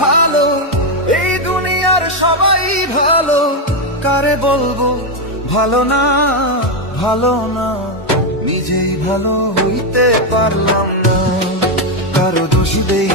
ভালো, এই দুনিয়ার সবাই ভালো, কারে বলবো ভালো না, ভালো না। নিজেই ভালো হইতে পারলাম না, কারো দোষ দেই